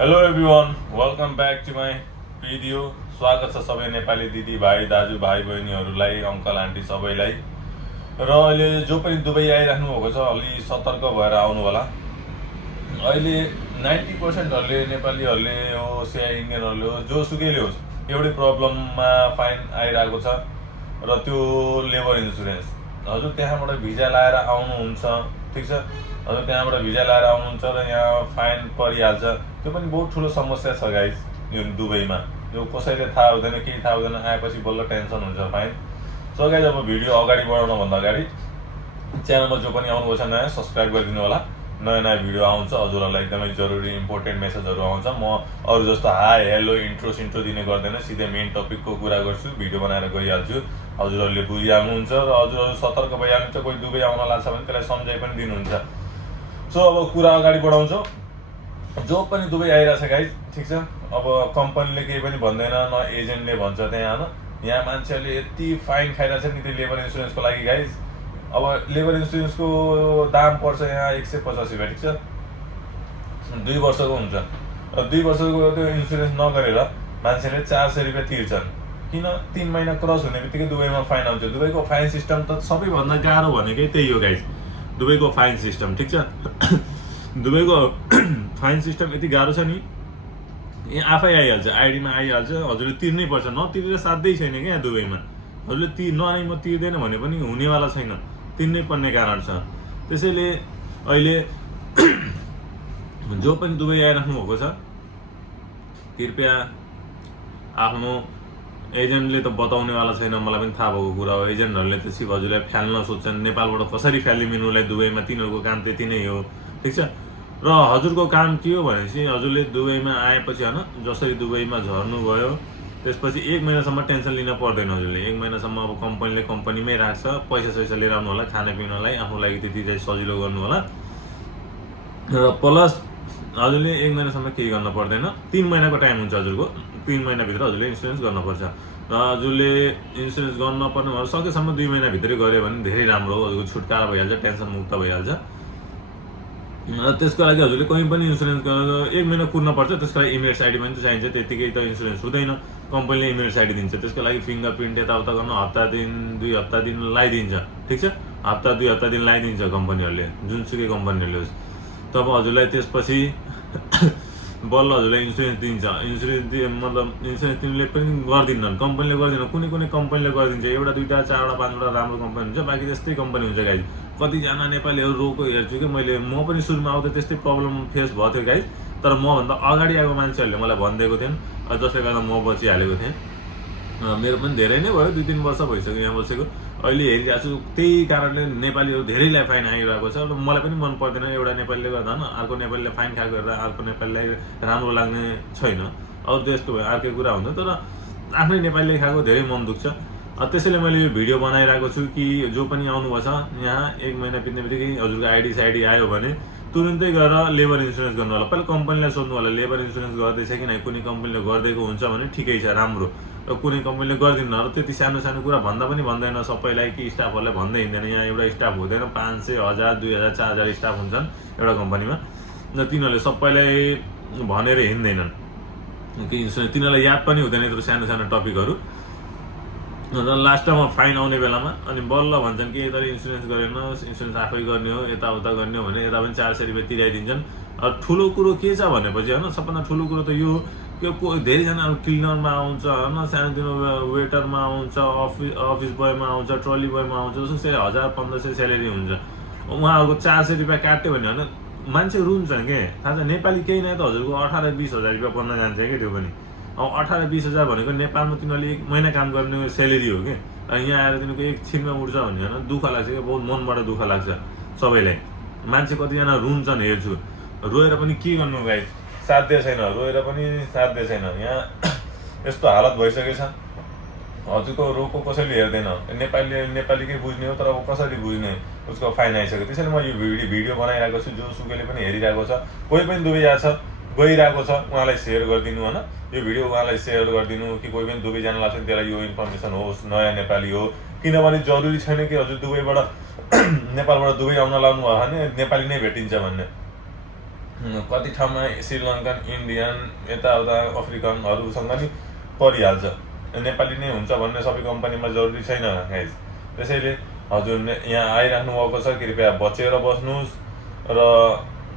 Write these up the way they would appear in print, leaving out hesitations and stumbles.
Hello everyone, welcome back to my video. स्वागत छ सबै नेपाली दिदीभाइ दाजुभाइ बहिनीहरूलाई, अङ्कल आन्टी सबैलाई। र अहिले जो पनि दुबई आइराख्नु भएको छ अलि सतर्क भएर आउनु होला। अहिले 90%हरूले नेपालीहरूले होस् या इन्डियनहरूले होस् जोसुकैले होस् एउटै प्रब्लममा फाइन आइरहेको छ र त्यो लेबर इन्सुरेन्स। हजुर त्यहाँबाट भिजा लाएर आउनुहुन्छ, ठिक छ, हजुर त्यहाँबाट भिजा लाएर आउनुहुन्छ र यहाँ फाइन परिहाल्छ। त्यो पनि बहुत ठुलो समस्या छ गाइज यो दुबईमा, जो कसैले थाहा हुँदैन, केही थाहा हुँदैन, आएपछि बल्ल टेन्सन हुन्छ फाइन। सो गाइज अब भिडियो अगाडि बढाउनुभन्दा अगाडि च्यानलमा जो पनि आउनुभएको छ नयाँ सब्सक्राइब गरिदिनु होला। नयाँ नयाँ भिडियो आउँछ, हजुरहरूलाई एकदमै जरुरी इम्पोर्टेन्ट मेसेजहरू आउँछ। म अरू जस्तो हाई हेलो इन्ट्रो दिने गर्दैन, सिधै मेन टपिकको कुरा गर्छु, भिडियो बनाएर गइहाल्छु। हजुरहरूले बुझिहाल्नुहुन्छ र हजुरहरू सतर्क भइहाल्नुहुन्छ। कोही दुबई आउन लाग्छ भने त्यसलाई सम्झाइ पनि दिनुहुन्छ। सो अब कुरा अगाडि बढाउँछौँ। जो पनि दुबई आइरहेछ गाइज, ठिक छ, अब कम्पनीले केही पनि भन्दैन, न एजेन्टले भन्छ त्यहाँ, होइन। यहाँ मान्छेहरूले यति फाइन खाइरहेछ नि त्यो लेबर इन्सुरेन्सको लागि गाइज। अब लेबर इन्सुरेन्सको दाम पर्छ यहाँ 185 रुपियाँ, ठिक छ, 2 वर्षको हुन्छ। र 2 वर्षको त्यो इन्सुरेन्स नगरेर मान्छेले 400 रुपियाँ तिर्छन्। किन? 3 महिना क्रस हुने बित्तिकै दुबईमा फाइन आउँछ। दुबईको फाइन सिस्टम त सबैभन्दा गाह्रो भनेकै त्यही हो गाइज, दुबईको फाइन सिस्टम, ठिक छ। दुबईको फाइन सिस्टम यति गाह्रो छ नि, यहाँ आफै आइहाल्छ, आइडीमा आइहाल्छ। हजुरले तिर्नै पर्छ, नतिरेर साध्यै छैन क्या यहाँ दुबईमा। हजुरले नै म तिर्दैन भने पनि हुनेवाला छैन, तिर्नै पर्ने कारण छ। त्यसैले अहिले जो पनि दुबई आइराख्नु भएको छ कृपया आफ्नो एजेन्टले त बताउनेवाला छैन, मलाई पनि थाहा भएको कुरा हो। एजेन्टहरूले त सिर्फ हजुरलाई फाल्न सोध्छन्, नेपालबाट कसरी फालिदिनुलाई दुबईमा, तिनीहरूको काम त्यति नै हो, ठिक छ। र हजुरको काम के हो भनेपछि हजुरले दुबईमा आएपछि, होइन, जसरी दुबईमा झर्नुभयो त्यसपछि 1 महिनासम्म टेन्सन लिन पर्दैन। हजुरले 1 महिनासम्म अब कम्पनीमै राख्छ, पैसा लिएर आउनु होला, खानापिनालाई आफ्नो लागि त्यति चाहिँ सजिलो गर्नु होला। र प्लस हजुरले 1 महिनासम्म केही गर्न पर्दैन, 3 महिनाको टाइम हुन्छ हजुरको। 3 महिनाभित्र हजुरले इन्सुरेन्स गर्नुपर्छ। र हजुरले इन्सुरेन्स गर्न पर्ने भयो सकेसम्म 2 महिनाभित्रै गऱ्यो भने धेरै राम्रो हो, हजुरको छुटकारा भइहाल्छ, टेन्सन मुक्त भइहाल्छ। त्यसको लागि हजुरले कहीँ पनि इन्सुरेन्स गरेर 1 महिना कुर्नुपर्छ। त्यसको लागि इमेल्स आइडी पनि चाहिन्छ, त्यतिकै त इन्सुरेन्स हुँदैन। कम्पनीले इमेल्स आइडी दिन्छ, त्यसको लागि फिङ्गरप्रिन्ट यताउता गर्न हप्ता दिन 2 हप्ता दिन लगाइदिन्छ, ठिक छ। हप्ता 2 हप्ता दिन लगाइदिन्छ कम्पनीहरूले, जुनसुकै कम्पनीहरूले होस्। तब हजुरलाई त्यसपछि बल्ल हजुरलाई इन्सुरेन्स दिन्छ। मतलब इन्सुरेन्स तिमीले पनि गर्दिनन्, कम्पनीले गर्दैन, कुनै कम्पनीले गरिदिन्छ। एउटा 2टा 4वटा 5वटा राम्रो कम्पनी हुन्छ, बाँकी त्यस्तै कम्पनी हुन्छ गाइज। कतिजना नेपालीहरू रोको हेर्छु कि मैले, म पनि सुरुमा आउँदा त्यस्तै प्रब्लम फेस भएको थियो गाइज। तर मभन्दा अगाडि आएको मान्छेहरूले मलाई भनिदिएको थिएँ, जसले गर्दा म बचिहालेको थिएँ। मेरो पनि धेरै नै भयो, 2-3 वर्ष भइसक्यो यहाँ बसेको। अहिले हेरिरहेको छु त्यही कारणले नेपालीहरू धेरैलाई फाइन आइरहेको छ। र मलाई पनि मन पर्दैन एउटा नेपालीले गर्दा, होइन, अर्को नेपालीले फाइन खाएको हेर्दा अर्को नेपालीलाई राम्रो लाग्ने छैन। अरू देशको भए अर्कै कुरा हुन्छ, तर आफ्नै नेपालीले खाएको धेरै मन दुख्छ। त्यसैले मैले यो भिडियो बनाइरहेको छु कि जो पनि आउनुभएको छ यहाँ 1 महिना बित्ने बित्तिकै हजुरको आइडी साइडी आयो भने तुरुन्तै गएर लेबर इन्सुरेन्स गर्नु होला। पहिला कम्पनीलाई सोध्नु होला लेबर इन्सुरेन्स गर्दैछ कि नै। कुनै कम्पनीले गरिदिएको हुन्छ भने ठिकै छ, राम्रो। र कुनै कम्पनीले गरिदिन्न, र त्यति सानो कुरा भन्दा पनि भन्दैन सबैलाई, कि स्टाफहरूलाई भन्दै हिँड्दैन। यहाँ एउटा स्टाफ हुँदैन, 500, 1000, 2000, 4000 स्टाफ हुन्छन् एउटा कम्पनीमा। र तिनीहरूले सबैलाई भनेर हिँड्दैनन् कि इन्सुरेन्स, तिनीहरूलाई याद पनि हुँदैन यत्रो सानो टपिकहरू। र लास्टमा फाइन आउने बेलामा अनि बल्ल भन्छन् कि यता इन्सुरेन्स गरेन, इन्सुरेन्स आफै गर्ने हो, यताउता गर्ने हो भने यता पनि 400 रुपियाँ तिराइदिन्छन्। ठुलो कुरो के छ भनेपछि, होइन, सबभन्दा ठुलो कुरो त यो हो कि धेरैजना क्लिनरमा आउँछ, होइन, सानोतिनो वेटरमा आउँछ, अफिस बोयमा आउँछ, ट्रली बोयमा आउँछ, जसको 1000-1500 स्यालेरी हुन्छ। उहाँहरूको 400 रुपियाँ काट्यो भने, होइन, मान्छे रुन्छन् के, थाहा छ। नेपाली केही नै त हजुरको 18-20 हजार रुपियाँ पर्न जान्छ क्या त्यो पनि। अब 18-20 हजार भनेको नेपालमा तिनीहरूले 1 महिना काम गर्ने स्यालेरी हो कि। यहाँ आएर तिनीहरूको एकछिनमा उठ्छ भने, होइन, दुःख लाग्छ क्या, बहुत मनबाट दुःख लाग्छ सबैलाई। मान्छे कतिजना रुन्छन् हेर्छु, रोएर पनि के गर्नु गाइज, साध्य छैन, रोएर पनि साध्य छैन। यहाँ यस्तो हालत भइसकेको छ, हजुरको रोगको कसैले हेर्दैन। नेपालीकै बुझ्ने हो, तर अब कसरी बुझ्ने, उसको फाइन आइसक्यो। त्यसैले म यो भिडियो बनाइरहेको छु। जोसुकैले पनि हेरिरहेको छ, कोही पनि दुबई गइरहेको छ, उहाँलाई सेयर गरिदिनु, होइन, यो भिडियो उहाँलाई सेयर गरिदिनु। कि कोही पनि दुबई जान लाग्छ त्यसलाई यो इन्फर्मेसन होस्, नयाँ नेपाली हो। किनभने जरुरी छैन कि हजुर नेपालबाट दुबई आउन लाउनु भयो भने नेपाली नै भेटिन्छ भन्ने। कति ठाउँमा श्रीलङ्कन, इन्डियन, यताउता अफ्रिकनहरूसँग नि परिहाल्छ। नेपाली नै हुन्छ भन्ने सबै कम्पनीमा जरुरी छैन गाइज। त्यसैले हजुर यहाँ आइराख्नु भएको छ, कृपया बचेर बस्नुहोस् र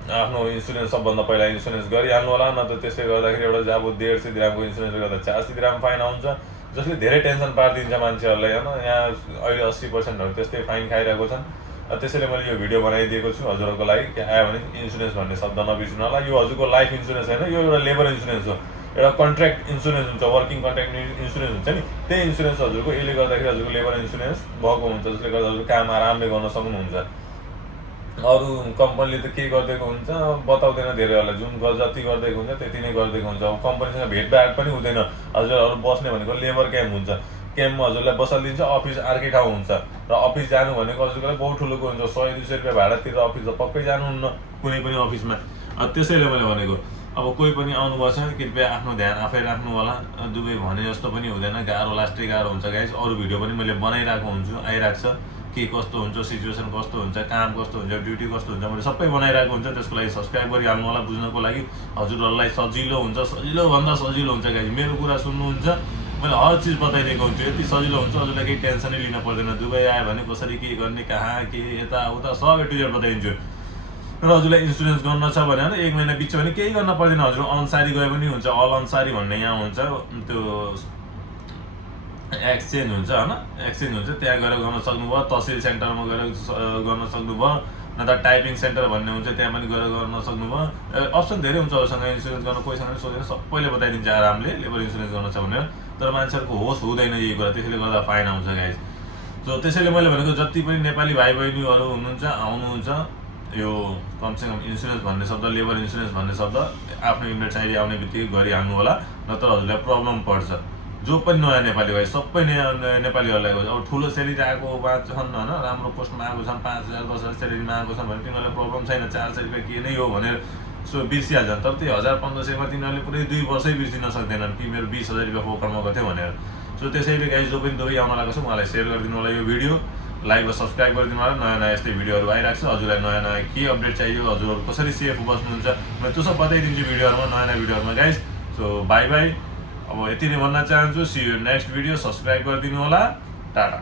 आफ्नो इन्सुरेन्स सबभन्दा पहिला इन्सुरेन्स गरिहाल्नु होला। नत्र त्यसले गर्दाखेरि एउटा अब 150 दिरामको इन्सुरेन्सले गर्दा 400 दिराम फाइन आउँछ, जसले धेरै टेन्सन पारिदिन्छ मान्छेहरूलाई होइन। यहाँ अहिले 80%हरू त्यस्तै फाइन खाइरहेको छन्। त्यसैले मैले यो भिडियो बनाइदिएको छु हजुरहरूको लागि। के आयो भने इन्सुरेन्स भन्ने शब्द नबिर्सिनु होला। यो हजुरको लाइफ इन्सुरेन्स होइन, यो एउटा लेबर इन्सुरेन्स हो, एउटा कन्ट्र्याक्ट इन्सुरेन्स हुन्छ, वर्किङ कन्ट्र्याक्ट इन्सुरेन्स हुन्छ नि, त्यही इन्सुरेन्स हजुरको। यसले गर्दाखेरि हजुरको लेबर इन्सुरेन्स भएको हुन्छ, जसले गर्दा हजुर काम आरामले गर्न सक्नुहुन्छ। अरू कम्पनीले त के गरिदिएको हुन्छ बताउँदैन धेरैहरूलाई, जुन जति गरिदिएको हुन्छ त्यति नै गरिदिएको हुन्छ। अब कम्पनीसँग भेटभाट पनि हुँदैन। हजुरहरू बस्ने भनेको लेबर क्याम्प हुन्छ, क्याम्पमा हजुरलाई बसालिदिन्छ, अफिस अर्कै ठाउँ हुन्छ र अफिस जानु भनेको हजुरलाई बहुत ठुलोको हुन्छ। 100-200 रुपियाँ भाडा तिरेर अफिस त पक्कै जानुहुन्न कुनै पनि अफिसमा। त्यसैले मैले भनेको अब कोही पनि आउनुपर्छ कृपया आफ्नो ध्यान आफै राख्नु होला। दुबई भने जस्तो पनि हुँदैन, गाह्रो लास्टै गाह्रो हुन्छ गाइज। अरू भिडियो पनि मैले बनाइरहेको हुन्छु, आइरहेको छ, के कस्तो हुन्छ, सिचुएसन कस्तो हुन्छ, काम कस्तो हुन्छ, ड्युटी कस्तो हुन्छ, मैले सबै बनाइरहेको हुन्छ। त्यसको लागि सब्सक्राइब गरिहाल्नु होला बुझ्नको लागि। हजुरहरूलाई सजिलो हुन्छ, सजिलोभन्दा सजिलो हुन्छ गाइज। मेरो कुरा सुन्नुहुन्छ, मैले हर चिज बताइदिएको हुन्छु, यति सजिलो हुन्छ, हजुरलाई केही टेन्सनै लिन पर्दैन। दुबई आयो भने कसरी के गर्ने, कहाँ के यताउता सब A to Z बताइदिन्छु। र हजुरलाई इन्सुरेन्स गर्न छ भने 1 महिना बित्छ भने केही गर्न पर्दैन। हजुर अनुसारी गए पनि हुन्छ, अल अनुसारी भन्ने यहाँ हुन्छ, त्यो एक्सचेन्ज हुन्छ होइन, एक्सचेन्ज हुन्छ, त्यहाँ गएर गर्न सक्नुभयो। तहसिल सेन्टरमा गएर गर्न सक्नुभयो, नत्र टाइपिङ सेन्टर भन्ने हुन्छ, त्यहाँ पनि गएर गर्न सक्नुभयो। अप्सन धेरै हुन्छ अरूसँग इन्सुरेन्स गर्न, कोहीसँग पनि सोधेर सबैले बताइदिन्छ आरामले लेबर इन्सुरेन्स गर्न छ भने। तर मान्छेहरूको होस हुँदैन यही कुरा, त्यसैले गर्दा फाइन आउँछ गाइज। सो त्यसैले मैले भनेको जति पनि नेपाली भाइ बहिनीहरू हुनुहुन्छ आउनुहुन्छ, यो कमसेकम इन्सुरेन्स भन्ने शब्द, लेबर इन्सुरेन्स भन्ने शब्द आफ्नो इमेल आइडी आउने बित्तिकै गरिहाल्नु होला, नत्र हजुरलाई प्रब्लम पर्छ। जो पनि नयाँ नेपाली भाइ, सबै नयाँ नेपालीहरूलाई अब ठुलो स्यालेरी आएको छन् होइन, राम्रो पोस्टमा आएको छन्, 5,000 10,000 स्यालेरीमा आएको छन् भने तिनीहरूलाई प्रब्लम छैन। 400 रुपियाँ के नै हो भनेर सो बिर्सिहाल्छन्। तर त्यो 1,000-1,500मा तिनीहरूले पुरै 2 वर्षै बिर्सिन सक्दैनन् कि मेरो 20,000 रुपियाँ फोकटमा गएको थियो भनेर। सो त्यसैले गाइज जो पनि दुबई आउन लागेको छ उहाँलाई सेयर गरिदिनु होला यो भिडियो, लाइक र सब्सक्राइब गरिदिनु होला। नयाँ नयाँ यस्तै भिडियोहरू आइरहेको छ। हजुरलाई नयाँ नयाँ के अपडेट चाहियो, हजुरहरू कसरी सेफ बस्नुहुन्छ, म त्यो सब बताइदिन्छु भिडियोहरूमा, नयाँ नयाँ भिडियोहरूमा गाइज। सो बाई बाई, अब यति नै भन्न चाहन्छु। See you next video, subscribe गरिदिनु होला, टाटा।